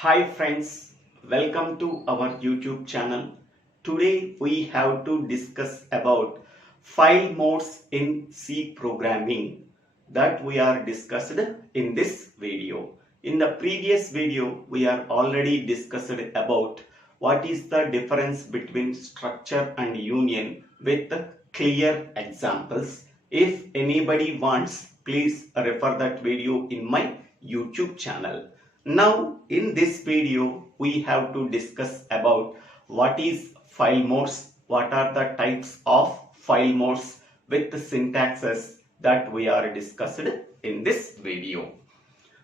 Hi friends, welcome to our YouTube channel. Today we have to discuss about file modes in C programming that we are discussed in this video. In the previous video we are already discussed about what is the difference between structure and union with clear examples. If anybody wants, please refer that video in my YouTube channel. Now in this video we have to discuss about what is file modes, what are the types of file modes with the syntaxes that we are discussed in this video.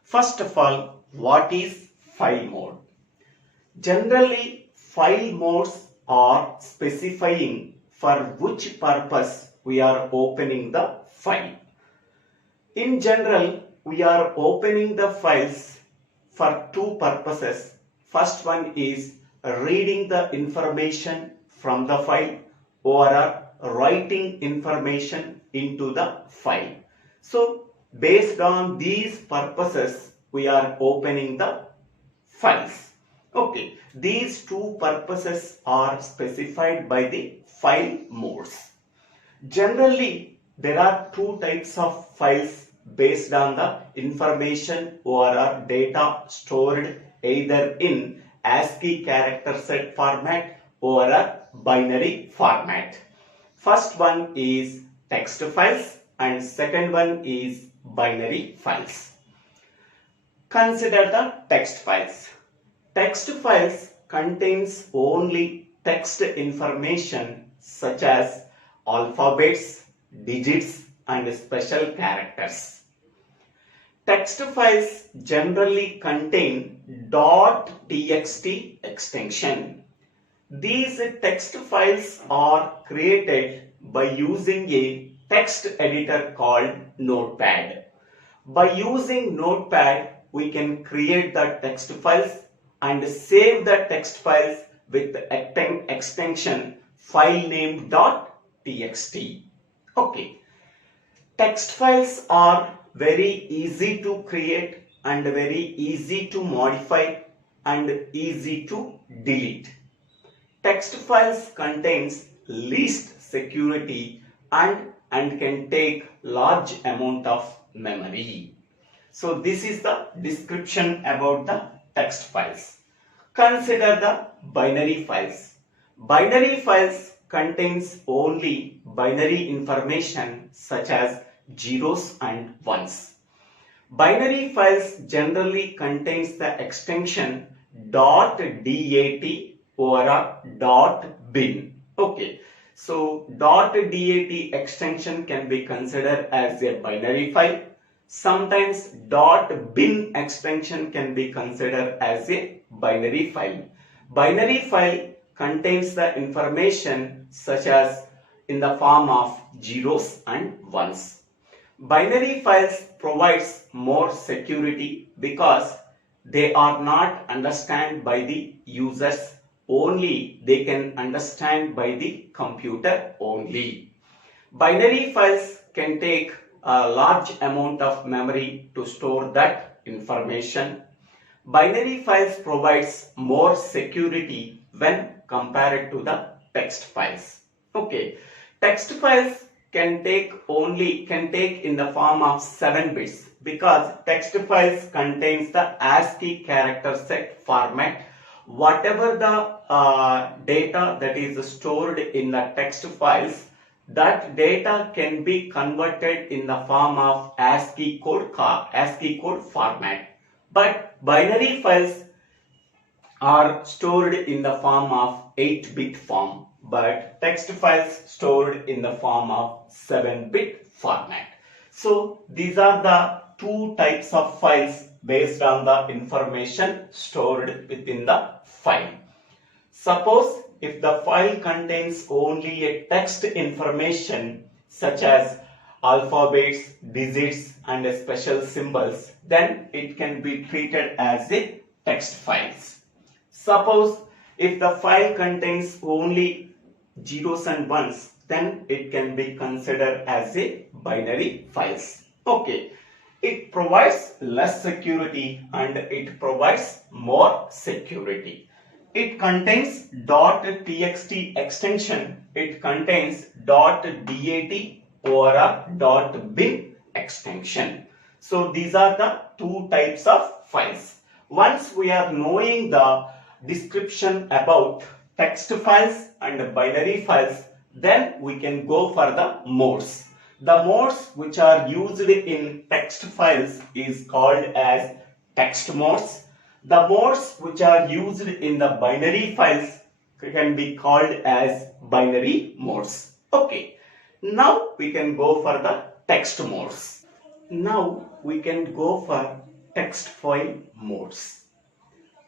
First of all, what is file mode? Generally, file modes are specifying for which purpose we are opening the file. In general, we are opening the files for two purposes. First one is reading the information from the file or writing information into the file. So based on these purposes we are opening the files. Okay, these two purposes are specified by the file modes. Generally there are two types of files based on the information or data stored either in ASCII character set format or a binary format. First one is text files and second one is binary files. Consider the text files. Text files contains only text information such as alphabets, digits and special characters. Text files generally contain .txt extension. These text files are created by using a text editor called Notepad. By using Notepad, we can create the text files and save the text files with extension file name .txt. Okay. Text files are very easy to create and very easy to modify and easy to delete. Text files contains least security and can take large amount of memory. So this is the description about the text files. Consider the binary files. Binary files contains only binary information such as zeros and ones. Binary files generally contains the extension .dat or .bin. Okay, so .dat extension can be considered as a binary file. Sometimes .bin extension can be considered as a binary file. Binary file contains the information such as in the form of zeros and ones. Binary files provides more security because they are not understood by the users only, they can understand by the computer only. Binary files can take a large amount of memory to store that information. Binary files provides more security when compared to the text files. Okay, text files can take in the form of 7 bits because text files contains the ASCII character set format. Whatever the data that is stored in the text files, that data can be converted in the form of ASCII code format. But binary files are stored in the form of 8-bit form, but text files stored in the form of 7-bit format. So these are the two types of files based on the information stored within the file. Suppose if the file contains only a text information such as alphabets, digits and special symbols, then it can be treated as a text files. Suppose if the file contains only zeros and ones, then it can be considered as a binary files. Okay. It provides less security and it provides more security. It contains .txt extension, it contains .dat or a .bin extension. So these are the two types of files. Once we are knowing the description about text files and binary files, then we can go for the modes. The modes which are used in text files is called as text modes. The modes which are used in the binary files can be called as binary modes. Okay, now we can go for the text modes. Now we can go for text file modes.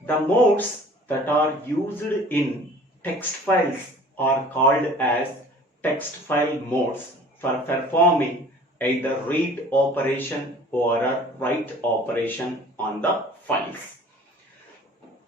The modes that are used in text files are called as text file modes for performing either read operation or a write operation on the files.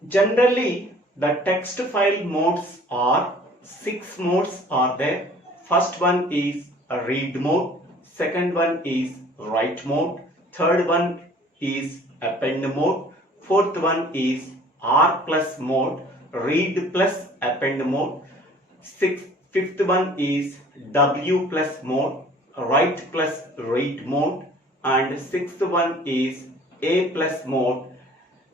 Generally, the text file modes are 6 modes are there. First one is a read mode, second one is write mode, third one is append mode, fourth one is R plus mode, read plus append mode, fifth one is W plus mode, write plus read mode, and sixth one is A plus mode,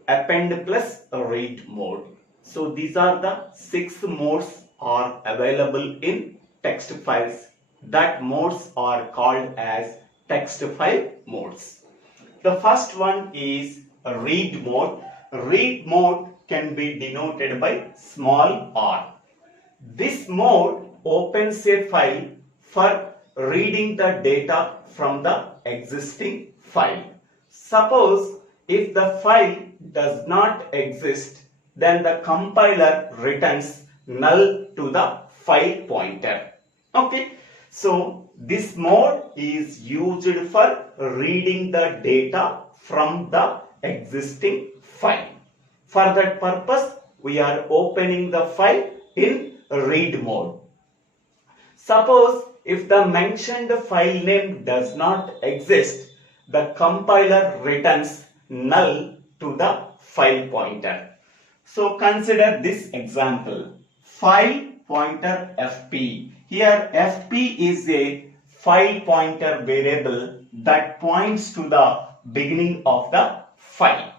append plus read mode. So these are the 6 modes are available in text files. That modes are called as text file modes. The first one is read mode. Read mode can be denoted by small r. This mode opens a file for reading the data from the existing file. Suppose if the file does not exist, then the compiler returns null to the file pointer. Okay, so this mode is used for reading the data from the existing file. For that purpose, we are opening the file in read mode. Suppose if the mentioned file name does not exist, the compiler returns null to the file pointer. So consider this example, file pointer fp. Here fp is a file pointer variable that points to the beginning of the file.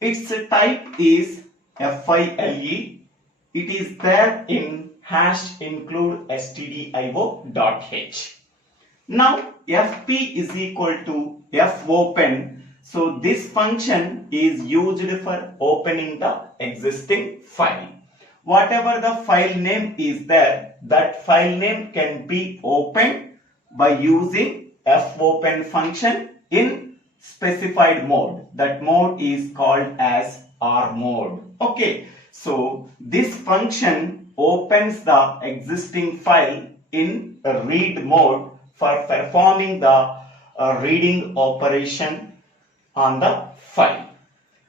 Its type is file. It is there in hash include stdio.h. Now fp is equal to fopen. So this function is used for opening the existing file. Whatever the file name is there, that file name can be opened by using fopen function in specified mode. That mode is called as R mode. Okay, so this function opens the existing file in read mode for performing the reading operation on the file.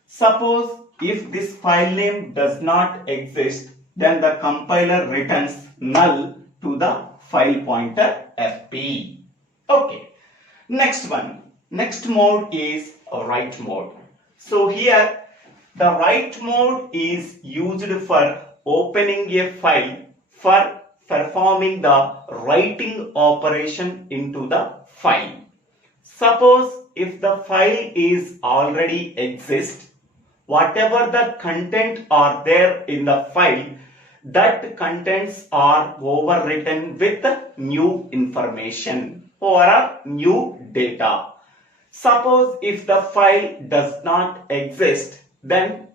Suppose if this file name does not exist, then the compiler returns null to the file pointer fp. Okay, next mode is write mode. So here the write mode is used for opening a file for performing the writing operation into the file. Suppose if the file is already exist, whatever the content are there in the file, that contents are overwritten with new information or a new data. Suppose if the file does not exist, then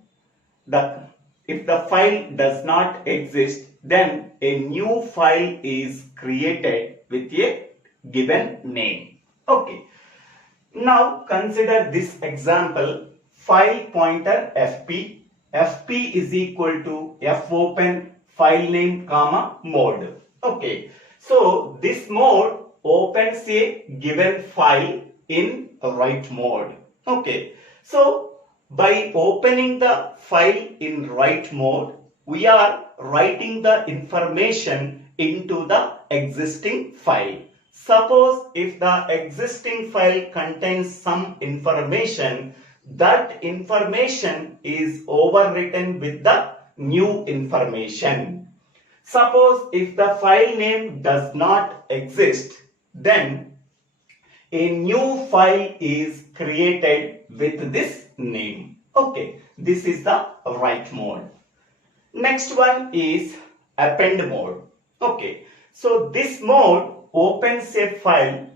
a new file is created with a given name. Okay. Now consider this example, file pointer fp. fp is equal to fopen file name comma mode. Okay, so this mode opens a given file in write mode. Okay, so by opening the file in write mode, we are writing the information into the existing file. Suppose if the existing file contains some information, that information is overwritten with the new information. Suppose if the file name does not exist, then a new file is created with this name. Okay, this is the write mode. Next one is append mode. Okay, so this mode opens a file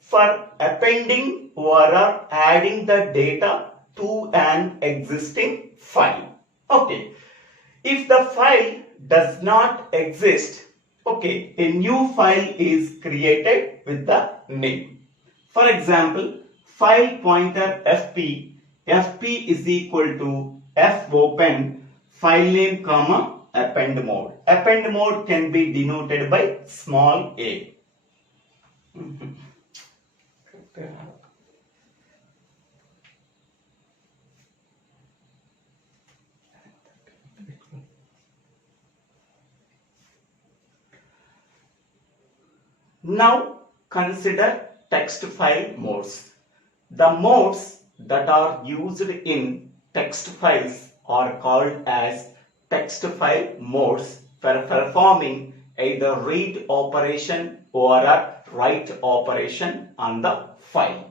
for appending or adding the data to an existing file. Okay, if the file does not exist, okay, a new file is created with the name. For example, file pointer fp is equal to fopen file name comma append mode. Append mode can be denoted by small a. Now consider text file modes. The modes that are used in text files are called as text file modes for performing either read operation or a write operation on the file.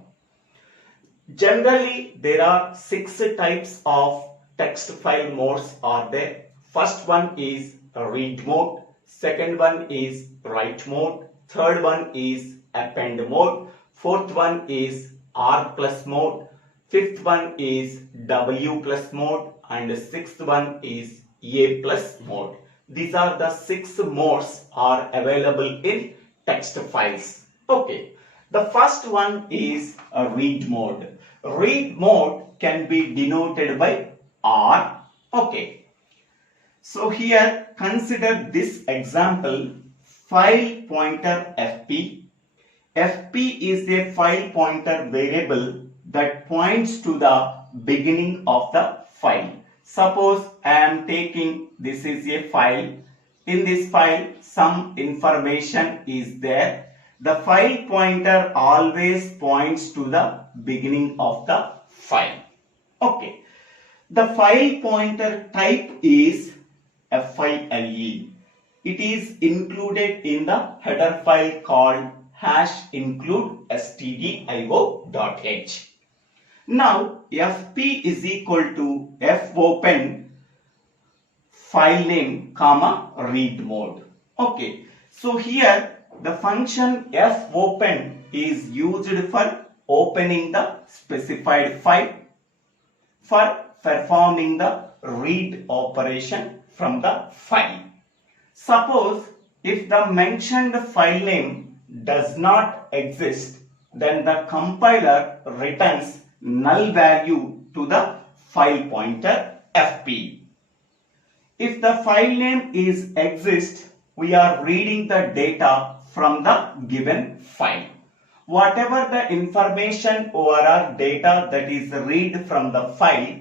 Generally, there are 6 types of text file modes are there. First one is read mode, second one is write mode, third one is append mode, fourth one is R plus mode, fifth one is W plus mode, and sixth one is A plus mode. These are the 6 modes are available in text files. Okay, the first one is a read mode. Read mode can be denoted by R. Okay, so here consider this example, file pointer fp. fp is a file pointer variable that points to the beginning of the file. Suppose I am taking, this is a file. In this file some information is there. The file pointer always points to the beginning of the file. Okay, the file pointer type is file. It is included in the header file called #include stdio.h. Now fp is equal to fopen file name comma read mode. Okay, so here the function fopen is used for opening the specified file, for performing the read operation from the file. Suppose if the mentioned file name does not exist, then the compiler returns null value to the file pointer fp. If the file name is exist, we are reading the data from the given file. Whatever the information or data that is read from the file,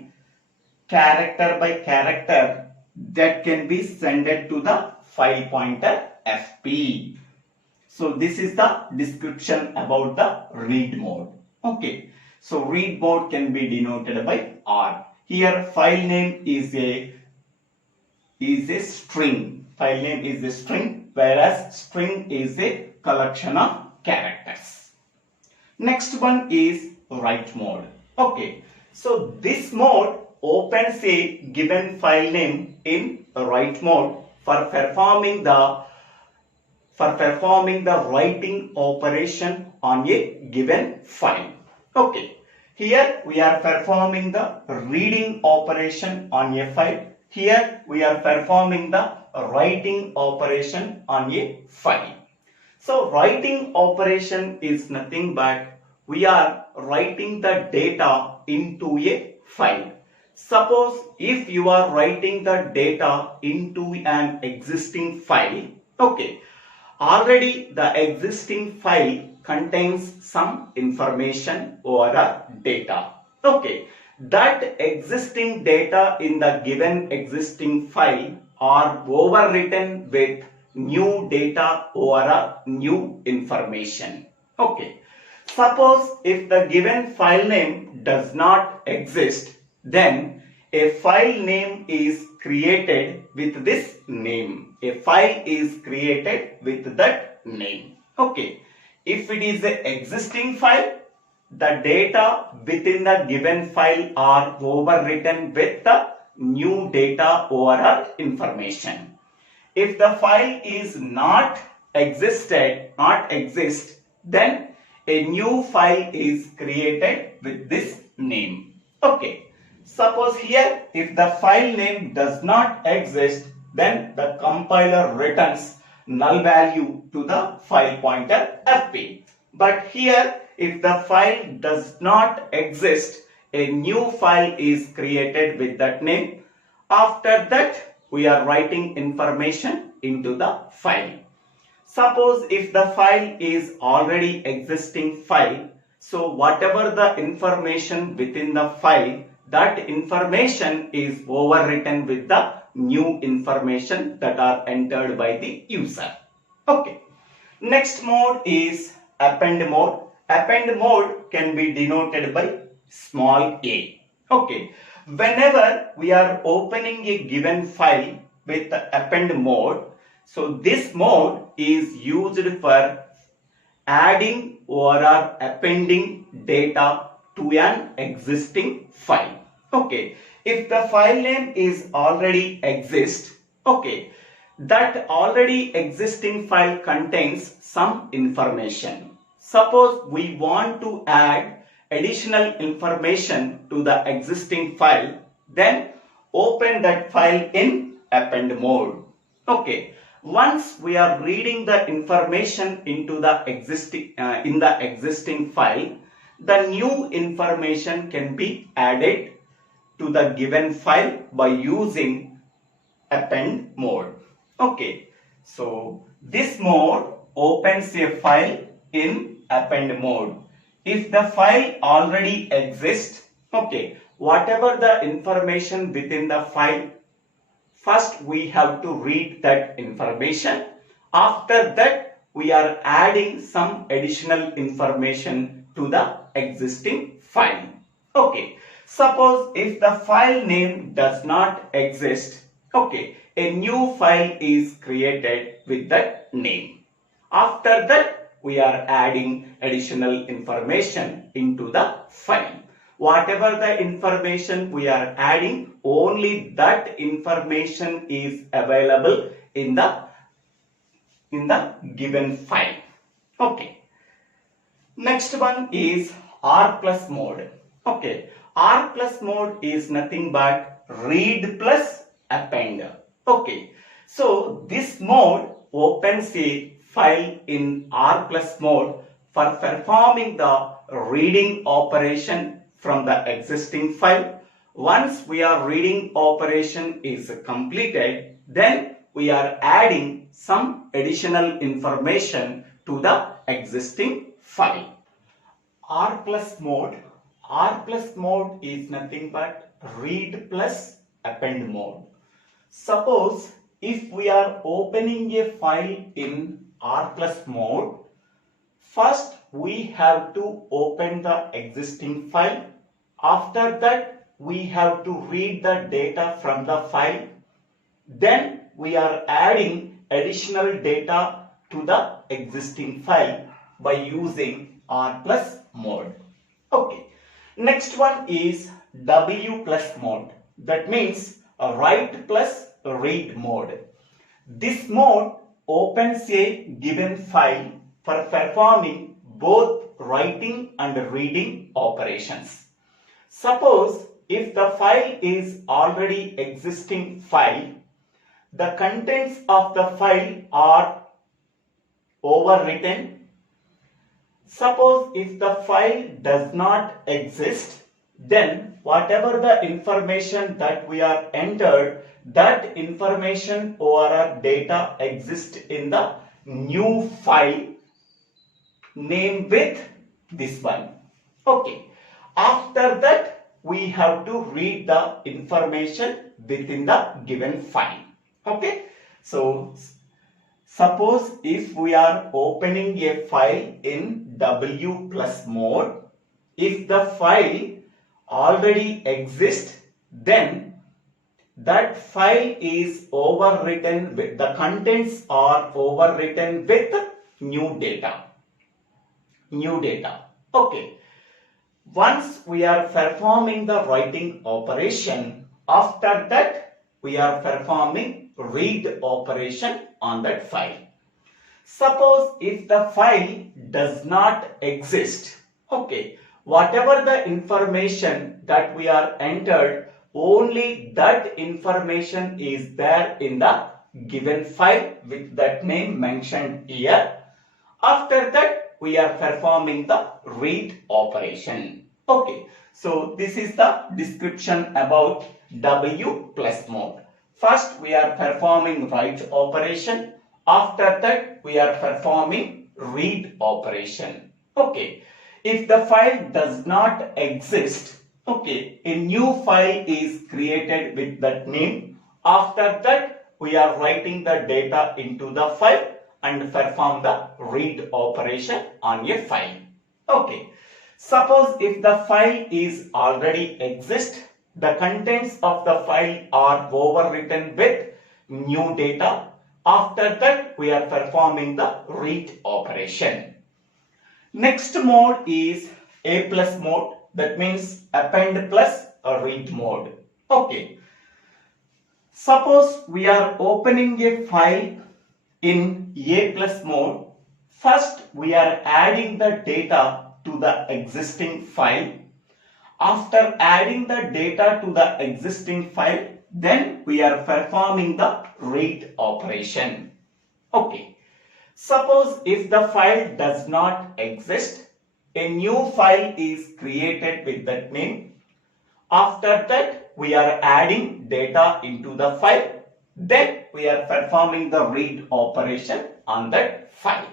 character by character, that can be sent to the file pointer fp. So this is the description about the read mode. Okay, so read mode can be denoted by R. Here file name is a string. File name is a string, whereas string is a collection of characters. Next one is write mode. Okay, so this mode opens a given file name in write mode for performing the writing operation on a given file. Okay, here we are performing the reading operation on a file. Here we are performing the writing operation on a file. So writing operation is nothing but we are writing the data into a file. Suppose if you are writing the data into an existing file, okay, already the existing file contains some information or data. Okay, that existing data in the given existing file are overwritten with new data or a new information. Okay. Suppose if the given file name does not exist, then a file name is created with this name. A file is created with that name. Okay. If it is an existing file, the data within the given file are overwritten with the new data or information. If the file is not exist, then a new file is created with this name. Okay. Suppose here if the file name does not exist, then the compiler returns null value to the file pointer fp. But here if the file does not exist, a new file is created with that name. After that, we are writing information into the file. Suppose if the file is already existing file, so whatever the information within the file, that information is overwritten with the new information that are entered by the user. Okay. Next mode is append mode. Append mode can be denoted by small a. Okay. Whenever we are opening a given file with the append mode, so this mode is used for adding or appending data to an existing file. Okay. If the file name is already exist, okay, that already existing file contains some information. Suppose we want to add additional information to the existing file, then open that file in append mode. Okay. Once we are reading the information into the existing file, the new information can be added to the given file by using append mode. Okay. So this mode opens a file in append mode. If the file already exists, okay, whatever the information within the file, first we have to read that information. After that, we are adding some additional information to the existing file. Okay. Suppose if the file name does not exist, okay, a new file is created with that name. After that, we are adding additional information into the file. Whatever the information we are adding, only that information is available in the given file. Okay. Next one is R plus mode. Okay. R plus mode is nothing but read plus append. Okay. So this mode opens a file in R plus mode for performing the reading operation from the existing file. Once we are reading operation is completed, then we are adding some additional information to the existing file. R plus mode is nothing but read plus append mode. Suppose if we are opening a file in R plus mode, first we have to open the existing file. After that, we have to read the data from the file. Then we are adding additional data to the existing file by using R plus mode. Okay. Next one is W plus mode. That means a write plus read mode. This mode opens a given file for performing both writing and reading operations. Suppose if the file is already existing file, the contents of the file are overwritten. Suppose if the file does not exist, then whatever the information that we are entered, that information or data exists in the new file name with this one. Okay. After that, we have to read the information within the given file. Okay. So Suppose if we are opening a file in W plus mode, if the file already exists, then that file is overwritten with the contents are overwritten with new data. Okay. Once we are performing the writing operation, after that we are performing read operation on that file. Suppose if the file does not exist, okay, whatever the information that we are entered, only that information is there in the given file with that name mentioned here. After that, we are performing the read operation. Okay, so this is the description about W plus mode. First, we are performing write operation. After that, we are performing read operation. Okay, if the file does not exist, okay, a new file is created with that name. After that, we are writing the data into the file and perform the read operation on a file. Okay. Suppose if the file is already exist, the contents of the file are overwritten with new data. After that, we are performing the read operation. Next mode is A plus mode. That means append plus a read mode. Okay. Suppose we are opening a file in A plus mode. First, we are adding the data to the existing file. After adding the data to the existing file, then we are performing the read operation. Okay. Suppose if the file does not exist, a new file is created with that name. After that, we are adding data into the file. Then we are performing the read operation on that file.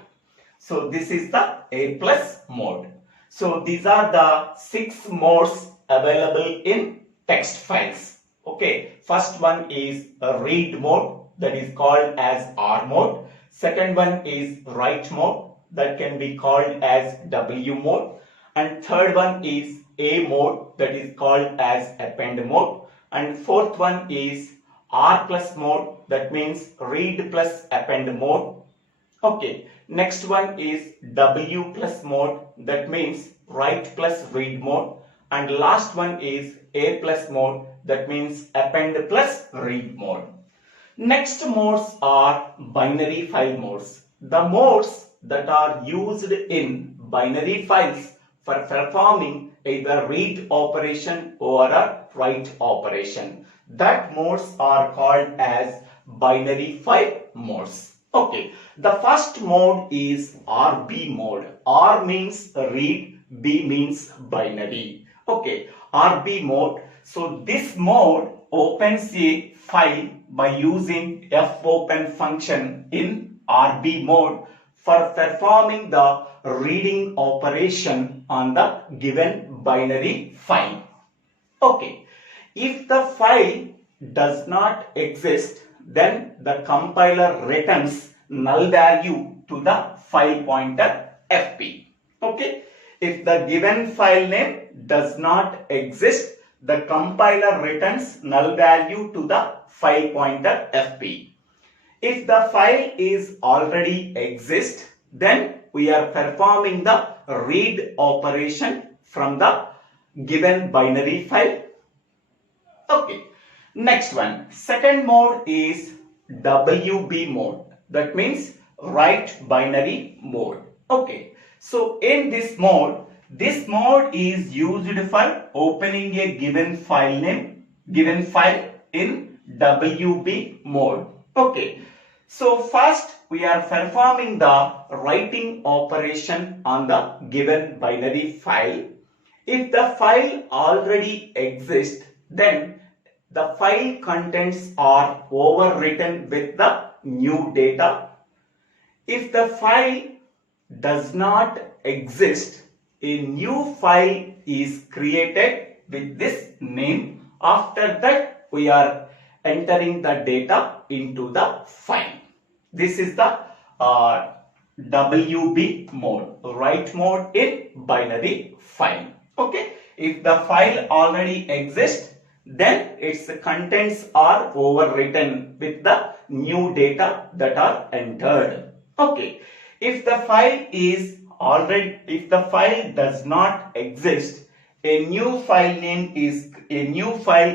So this is the A plus mode. So these are the 6 modes available in text files. Okay. First one is a read mode, that is called as R mode. Second one is write mode, that can be called as W mode. And third one is A mode, that is called as append mode. And fourth one is R plus mode, that means read plus append mode. Okay, next one is W plus mode, that means write plus read mode. And last one is A plus mode, that means append plus read mode. Next modes are binary file modes. The modes that are used in binary files for performing either read operation or a write operation. That modes are called as binary file modes. Okay, the first mode is RB mode. R means read, B means binary. Okay, RB mode. So this mode opens a file by using fopen function in RB mode for performing the reading operation on the given binary file. Okay, if the file does not exist, then the compiler returns null value to the file pointer fp. Okay, if the given file name does not exist, the compiler returns null value to the file pointer fp. If the file is already exist, then we are performing the read operation from the given binary file. Okay. Next one, second mode is WB mode. That means write binary mode. Okay. So in this mode is used for opening a given file in WB mode. Okay. So first we are performing the writing operation on the given binary file. If the file already exists, then the file contents are overwritten with the new data. If the file does not exist, a new file is created with this name. After that, we are entering the data into the file. This is the WB mode, write mode in binary file. Okay, if the file already exists, then its contents are overwritten with the new data that are entered. Okay, if the file does not exist, a new file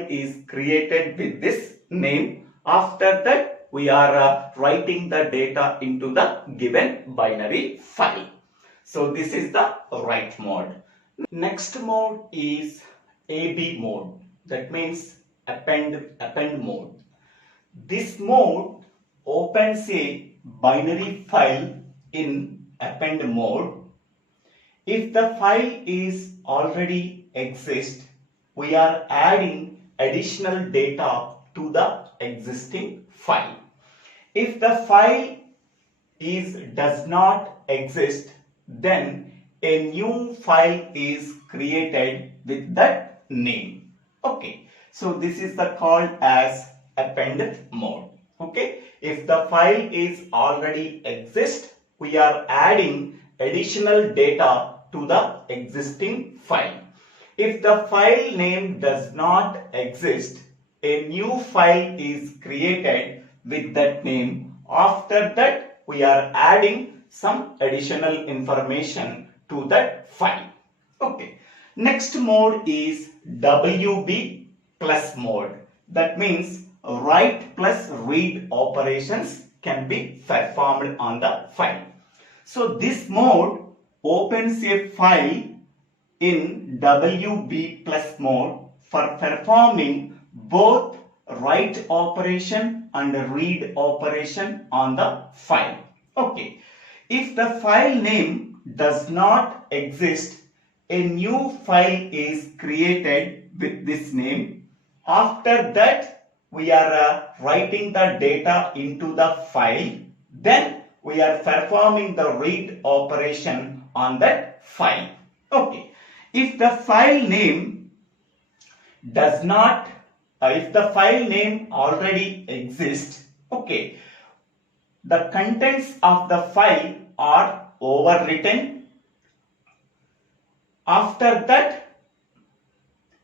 is created with this name. After that, we are writing the data into the given binary file. So this is the write mode. Next mode is AB mode. That means append mode. This mode opens a binary file in append mode. If the file is already exist, we are adding additional data to the existing file. If the file does not exist, then a new file is created with that name. Okay, so this is the called as append mode. Okay, if the file is already exist, we are adding additional data to the existing file. If the file name does not exist, a new file is created with that name. After that, we are adding some additional information to that file. Okay, next mode is WB plus mode. That means write plus read operations can be performed on the file. So this mode opens a file in WB plus mode for performing both write operation and read operation on the file. Okay, if the file name does not exist, a new file is created with this name. After that, we are writing the data into the file. Then we are performing the read operation on that file. Okay, if the file name already exists, okay, the contents of the file are overwritten. After that,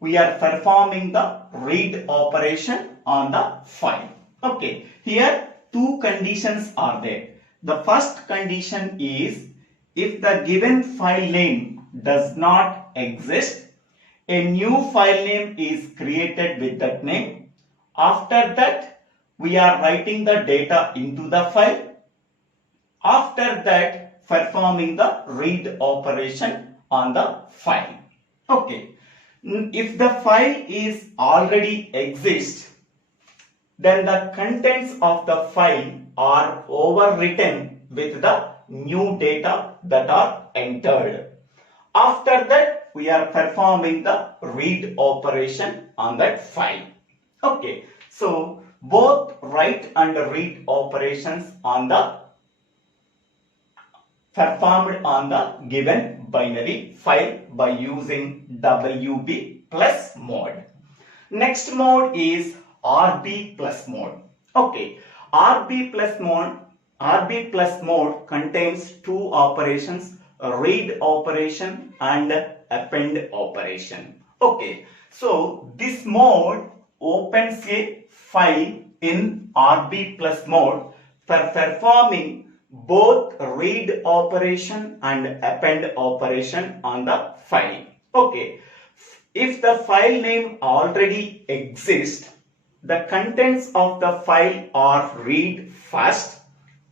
we are performing the read operation on the file. Okay, here two conditions are there. The first condition is if the given file name does not exist, a new file name is created with that name. After that, we are writing the data into the file. After that, performing the read operation on the file. Okay, if the file is already exists, then the contents of the file are overwritten with the new data that are entered. After that, we are performing the read operation on that file. Okay, so both write and read operations on the performed on the given binary file by using WB plus mode. Next mode is RB plus mode. Okay, RB plus mode contains two operations, read operation and append operation. Okay, so this mode opens a file in RB plus mode for performing both read operation and append operation on the file. Okay, if the file name already exists, the contents of the file are read first.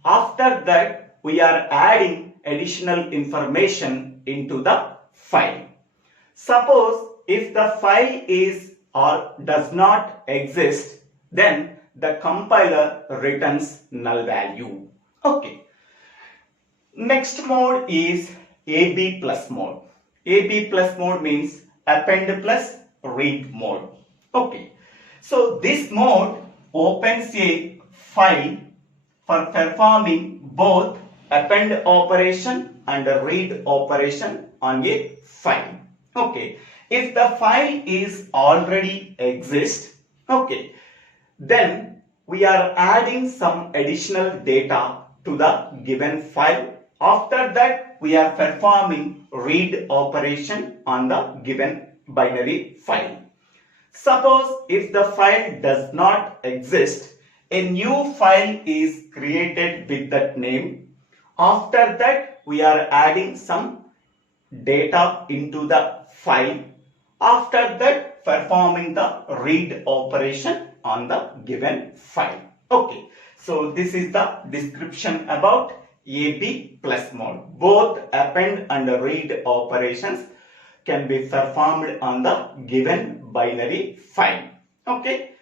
After that, we are adding additional information into the file. Suppose if the file is or does not exist, then the compiler returns null value. Okay. Next mode is AB plus mode. AB plus mode means append plus read mode. Okay. So this mode opens a file for performing both append operation and read operation on a file. Okay. If the file is already exist, okay, then we are adding some additional data to the given file. After that, we are performing read operation on the given binary file. Suppose if the file does not exist, a new file is created with that name. After that, we are adding some data into the file. After that, performing the read operation on the given file. Okay, so this is the description about AB plus mode. Both append and read operations can be performed on the given binary file. Okay,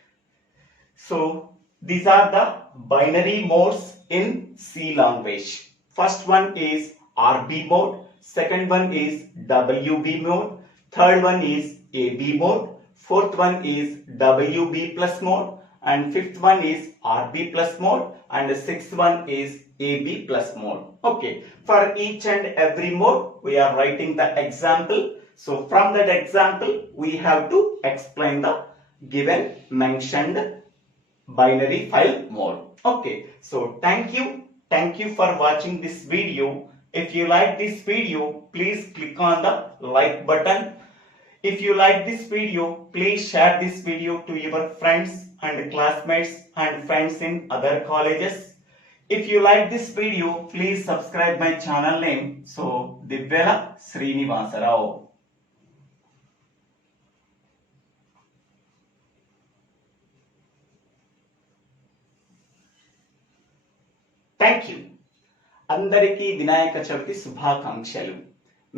so these are the binary modes in C language. First one is RB mode, second one is WB mode, third one is AB mode, fourth one is WB plus mode, and fifth one is RB plus mode, and the sixth one is AB plus mode. Okay, for each and every mode we are writing the example. So from that example we have to explain the given mentioned binary file mode. Okay, so thank you for watching this video. If you like this video, please click on the like button. If you like this video, please share this video to your friends and classmates and friends in other colleges. If you like this video, please subscribe my channel name. So Divvela Srinivasarao. Thank you. అందరికీ వినాయక చవితి శుభాకాంక్షలు.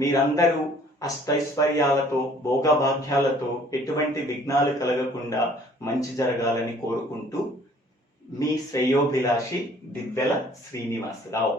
మీరందరూ అష్టైశ్వర్యాలతో భోగభాగ్యాలతో ఎటువంటి విఘ్నాలు కలగకుండా మంచి జరగాలని కోరుకుంటూ మీ శ్రేయోభిలాషి దివ్వెల శ్రీనివాసరావు.